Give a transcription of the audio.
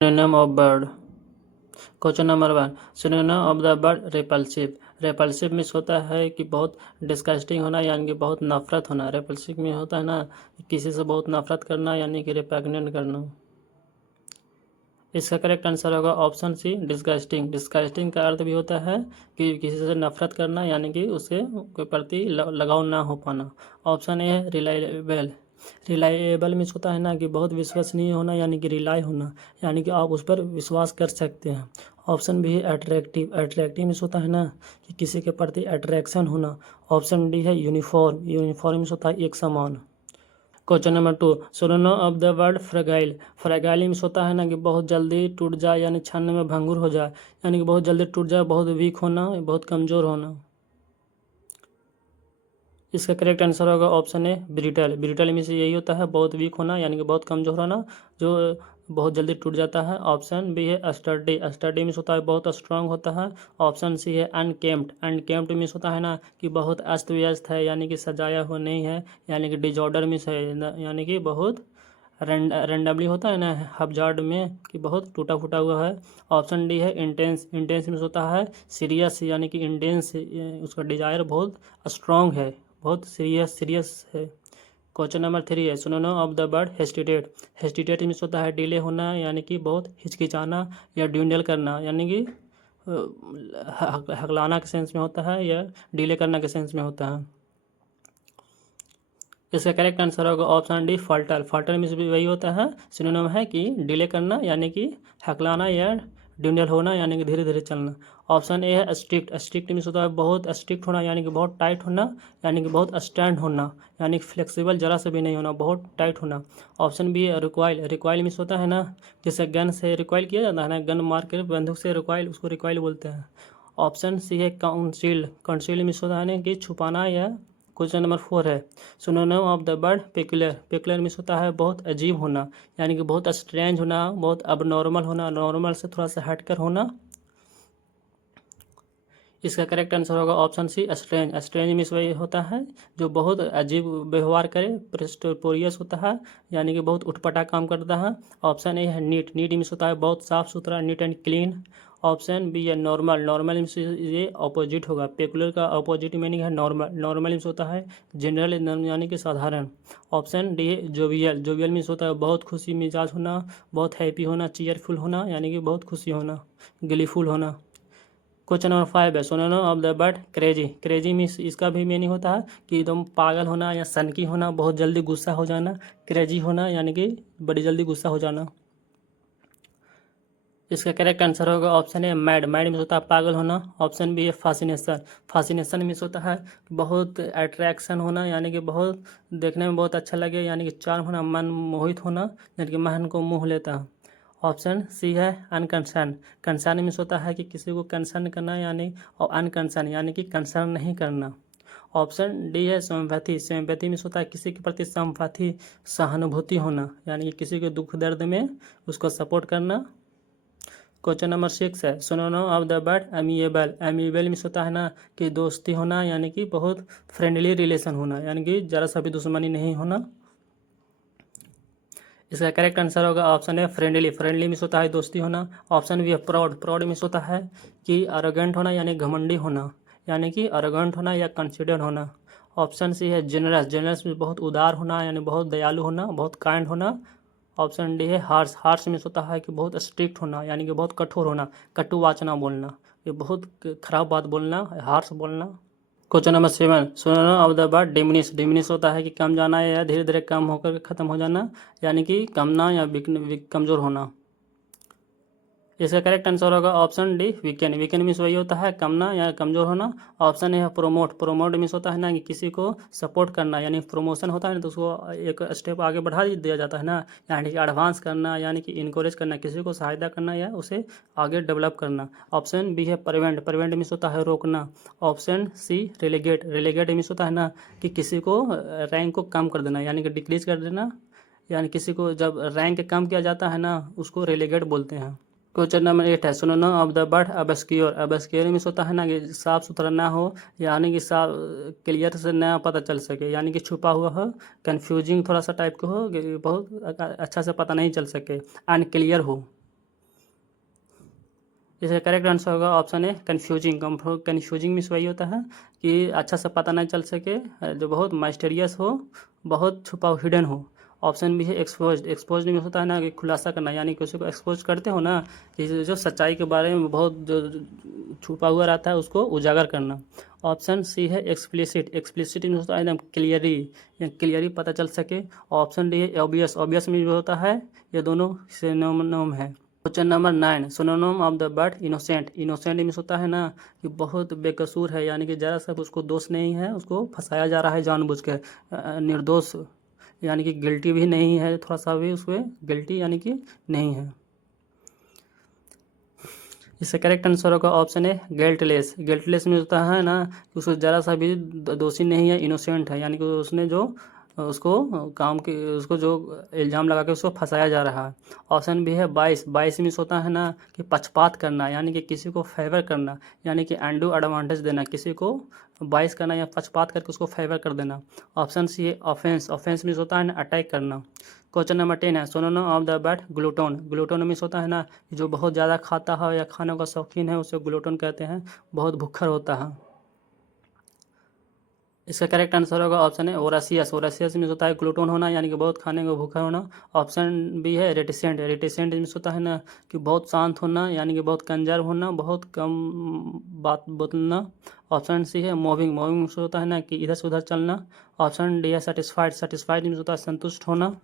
Synonym of bird. Question number 1, synonym of the word repulsive. Repulsive means होता है कि बहुत डिस्गस्टिंग होना, यानी कि बहुत नफरत होना। रिपल्सिव में होता है ना किसी से बहुत नफरत करना, यानी कि रिपेग्नेंट करना। इसका करेक्ट आंसर होगा ऑप्शन सी, डिस्गस्टिंग। डिस्गस्टिंग का अर्थ भी होता है कि किसी से नफरत करना, यानी कि उसके प्रति लगाव ना हो पाना। ऑप्शन ए है रिलायबल। रिलायबल मीन्स होता है ना कि बहुत विश्वसनीय होना, यानी कि रिलाई होना, यानी कि आप उस पर विश्वास कर सकते हैं। ऑप्शन बी है अट्रैक्टिव। अट्रैक्टिव मीन्स होता है ना कि किसी के प्रति अट्रैक्शन होना। ऑप्शन डी है यूनिफॉर्म। यूनिफॉर्म मीन्स होता है एक समान। Question number 2, synonym of the word fragile. Fragile means होता है ना कि बहुत जल्दी टूट जाए, यानी छानने में भंगुर हो जाए, यानी कि बहुत जल्दी टूट जाए, बहुत वीक होना, बहुत कमज़ोर होना। इसका करेक्ट आंसर होगा option A brittle. Brittle means यही होता है बहुत वीक होना, यानी कि बहुत कमज़ोर होना, जो बहुत जल्दी टूट जाता है। ऑप्शन बी है स्टर्डी। स्टर्डी मीन्स होता है बहुत स्ट्रांग होता है। ऑप्शन सी है अनकेम्प्ड। अनकेम्प्ड मीन्स होता है ना कि बहुत अस्त व्यस्त है, यानी कि सजाया हुआ नहीं है, यानी कि डिजॉर्डर मीन्स है, यानी कि बहुत रेंडमली होता है ना हबजार्ड में कि बहुत टूटा फूटा हुआ है। ऑप्शन डी है इंटेंस। इंटेंस मीन्स होता है सीरियस, यानी कि इंटेंस उसका डिजायर बहुत स्ट्रांग है, बहुत सीरियस है। क्वेश्चन नंबर 3 है synonym of the word hesitate. Hesitate means होता है डिले होना, यानी कि बहुत हिचकिचाना या ड्यूंडल करना, यानी कि हकलाना के सेंस में होता है या डिले करना के सेंस में होता है। इसका करेक्ट आंसर होगा option D falter. Falter means भी वही होता है, सिनोनिम है कि डिले करना, यानी कि हकलाना या ड्यूंडल होना, यानी कि धीरे धीरे चलना। ऑप्शन ए है स्ट्रिक्ट। स्ट्रिक्ट मीन्स होता है बहुत स्ट्रिक्ट होना, यानी कि बहुत टाइट होना, यानी कि बहुत स्टैंड होना, यानी कि फ्लेक्सिबल जरा से भी नहीं होना, बहुत टाइट होना। ऑप्शन बी है रिकॉइल। रिकॉइल मीन्स होता है ना जैसे गन से रिकॉइल किया जाता है ना, गन मार के बंदूक से रिकॉइल, उसको रिकॉइल बोलते हैं। ऑप्शन सी है काउंसिल्ड। काउंसिल्ड मीन्स होता है ना कि छुपाना या। क्वेश्चन नंबर 4 है synonym of the word peculiar. Peculiar means होता है बहुत अजीब होना, यानी कि बहुत स्ट्रेंज होना, बहुत अबनॉर्मल होना, नॉर्मल से थोड़ा सा हटकर होना। इसका करेक्ट आंसर होगा option C strange. Strange means वही होता है जो बहुत अजीब व्यवहार करे, प्रेस्टोपोरियस होता है, यानी कि बहुत उटपटा काम करता है। ऑप्शन ए है नीट। नीट मीन्स होता है बहुत साफ सुथरा, neat and clean. Option B है नॉर्मल। नॉर्मल मीन्स ये अपोजिट होगा, पेकुलर का अपोजिट मीनिंग है नॉर्मल। नॉर्मल मीन्स होता है जनरल, यानी कि साधारण। ऑप्शन डी है जोवियल। जोवियल मीन्स होता है बहुत खुशी मिजाज होना, बहुत हैप्पी होना, चीयरफुल होना, यानी कि बहुत खुशी होना, गिलीफुल होना। क्वेश्चन नंबर 5 है synonym of the word crazy. Crazy means इसका भी मीनिंग होता है कि एकदम पागल होना या सनकी होना, बहुत जल्दी गुस्सा हो जाना। क्रेजी होना यानी कि बड़ी जल्दी गुस्सा हो जाना। इसका करेक्ट आंसर होगा option a mad. Mad means होता है पागल होना। ऑप्शन बी है फासिनेशन। फासिनेशन मीन्स होता है बहुत अट्रैक्शन होना, यानी कि बहुत देखने में बहुत अच्छा लगे, यानी कि चार्म होना, मन मोहित होना, यानी कि मन को मोह लेता है। ऑप्शन सी है अनकंसर्न। कंसर्न मीन्स होता है कि किसी को कंसर्न करना, यानी और अनकंसर्न यानी कि कंसर्न नहीं करना। ऑप्शन डी है सिम्पैथी। सिम्पैथी मीन्स होता है किसी के प्रति सिम्पैथी, सहानुभूति होना, यानी कि किसी के दुख दर्द में उसको सपोर्ट करना। क्वेश्चन नंबर 6 है synonym of the word amiable. Amiable means होता है ना कि दोस्ती होना, यानी कि बहुत फ्रेंडली रिलेशन होना, यानी कि ज़रा सा भी दुश्मनी नहीं होना। इसका करेक्ट आंसर होगा ऑप्शन है फ्रेंडली। फ्रेंडली मीन्स होता है दोस्ती होना। ऑप्शन भी है प्राउड। प्राउड मीन्स होता है कि अरोगेंट होना, यानी घमंडी होना, यानी कि अरोगेंट होना या कंसिडर होना। ऑप्शन सी है जेनरस। जेनरस में बहुत उदार होना, यानी बहुत दयालु होना, बहुत काइंड होना। ऑप्शन डी है हार्श। हार्श मीन्स होता है कि बहुत स्ट्रिक्ट होना, यानी कि बहुत कठोर होना, कटुवाचना बोलना, ये बहुत खराब बात बोलना, हार्श बोलना। Question number 7 synonym of the word diminish. Diminish होता है कि कम जाना या धीरे धीरे कम होकर खत्म हो जाना, यानी कि कमना या कमज़ोर होना। इसका करेक्ट आंसर होगा option D weekend. Weekend means वही होता है कमना या कमज़ोर होना। ऑप्शन है प्रोमोट। प्रोमोट मीन्स होता है ना कि किसी को सपोर्ट करना, यानी प्रमोशन होता है ना तो उसको एक स्टेप आगे बढ़ा दिया जाता है ना, यानी कि एडवांस करना, यानी कि इनकरेज करना, किसी को सहायता करना या उसे आगे डेवलप करना। ऑप्शन बी है प्रिवेंट। प्रिवेंट मीन्स होता है रोकना। Option C रिलेगेट। रिलेगेट मीन्स होता है ना कि किसी को रैंक को कम कर देना, यानी कि डिक्रीज कर देना, यानी किसी को जब रैंक कम किया जाता है ना उसको रिलेगेट बोलते हैं। क्वेश्चन नंबर 8 है synonym of the word obscure. Obscure means होता है ना कि साफ सुथरा ना हो, यानी कि साफ क्लियर से ना पता चल सके, यानी कि छुपा हुआ हो, कंफ्यूजिंग थोड़ा सा टाइप का हो कि बहुत अच्छा से पता नहीं चल सके, अनक्लियर हो। इसका करेक्ट आंसर होगा option A confusing. Confusing means वही होता है कि अच्छा से पता नहीं चल सके, जो बहुत माइस्टीरियस हो, बहुत छुपा हिडन हो। ऑप्शन बी है एक्सपोज। एक्सपोज मीन्स होता है ना कि खुलासा करना, यानी कि उसको एक्सपोज करते हो ना, कि जो सच्चाई के बारे में बहुत जो छुपा हुआ रहता है उसको उजागर करना। ऑप्शन सी है एक्सप्लिसिट। एक्सप्लिसिट मीन्स होता है एकदम क्लियरली, क्लियरली पता चल सके। ऑप्शन डी है ऑब्वियस। ऑब्वियस मीन्स होता है ये दोनों सिनोनिम है। Question number 9, synonym of the word innocent. Innocent means होता है ना कि बहुत बेकसूर है, यानी कि ज़रा सा उसको दोष नहीं है, उसको फंसाया जा रहा है जानबूझ के। निर्दोष यानी कि गिल्टी भी नहीं है, थोड़ा सा भी उसमें गिल्टी यानी कि नहीं है। इसका करेक्ट आंसर होगा ऑप्शन है गिल्टलेस। गिल्टलेस में होता है ना कि उसको ज़रा सा भी दोषी नहीं है, इनोसेंट है, यानी कि उसने जो उसको काम के उसको जो इल्ज़ाम लगा के उसको फंसाया जा रहा है। ऑप्शन भी है बाइस। बाइस मीन्स होता है ना कि पक्षपात करना, यानी कि किसी को फेवर करना, यानी कि एंडू एडवांटेज देना, किसी को बाइस करना या पक्षपात करके उसको फेवर कर देना। ऑप्शन सी है ऑफेंस। ऑफेंस मीन्स होता है ना अटैक करना। क्वेश्चन नंबर 10 है synonym of the word glutton. Glutton means होता है ना कि जो बहुत ज़्यादा खाता है या खाने का शौकीन है उसे ग्लूटोन कहते हैं, बहुत भूखर होता है। इसका करेक्ट आंसर होगा ऑप्शन है ओरासियस। ओरासियस मीन्स होता है ग्लूटोन होना, यानी कि बहुत खाने का भूखा होना। ऑप्शन बी है रेटिसेंट। रेटिसेंट मीन्स होता है ना कि बहुत शांत होना, यानी कि बहुत कंजर्व होना, बहुत कम बात बोलना। ऑप्शन सी है मूविंग। मूविंग मीन्स होता है ना कि इधर से उधर चलना। ऑप्शन डी है सेटिस्फाइड। सेटिस्फाइड मीन्स होता है संतुष्ट होना।